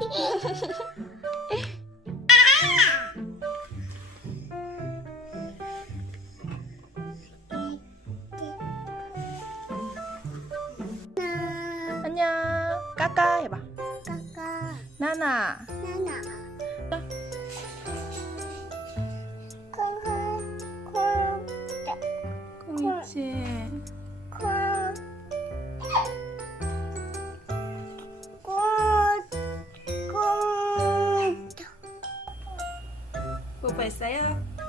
안녕. 까까 해봐. 까까 나나. Isaiah.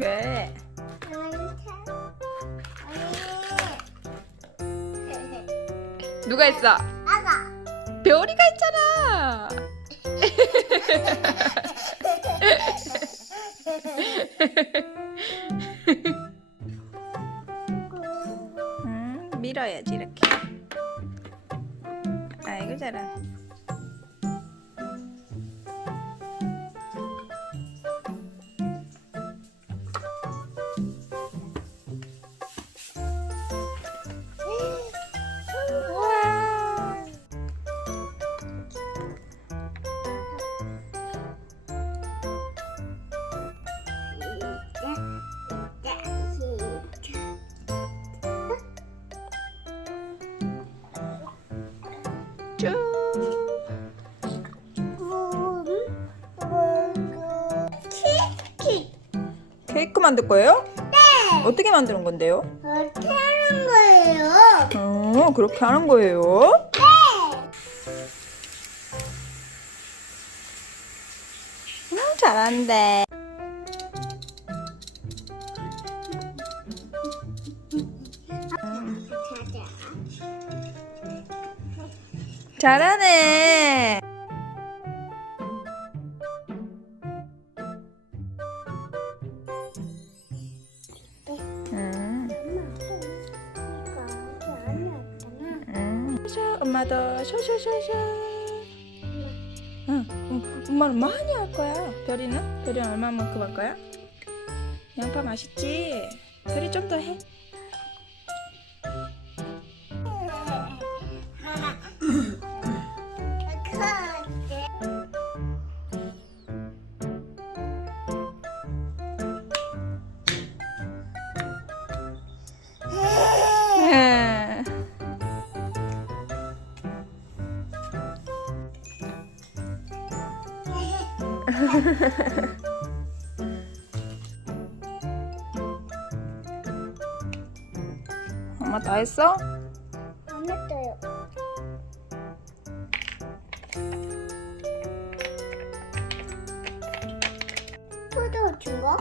왜? 누가 했어? 아가 별이가 했잖아. 음, 밀어야지 이렇게. 아이고 잘하네. 쭉. 키키 케이크 만들 거예요? 네 어떻게 만드는 건데요? 어떻게 하는 거예요? 어, 그렇게 하는 거예요? 네 음, 잘한대. 잘하네. 음, 음. 샤, 엄마도 샤샤샤샤. 응, 응, 엄마는 많이 할 거야. 별이는? 별이는 얼마만큼 할 거야? 양파 맛있지? 별이 좀 더 해. 엄마 다 했어? 안 했어요. 포도 준 거?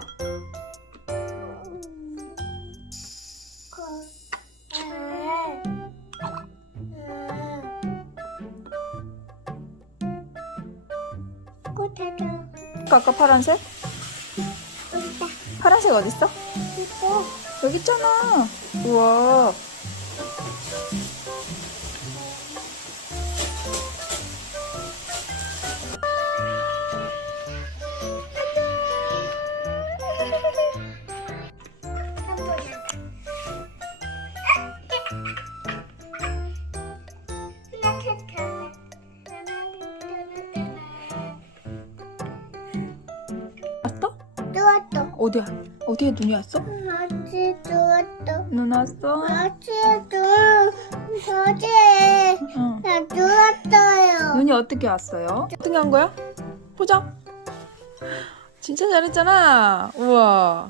아까 파란색? 파란색 어딨어? 여기 있잖아. 우와. 어. 어디야? 어디에 눈이 왔어? 아치 누웠어. 눈 왔어? 아치 누 어제 응. 나 누웠어요. 눈이 어떻게 왔어요? 어떻게 한 거야? 보자. 진짜 잘했잖아. 우와.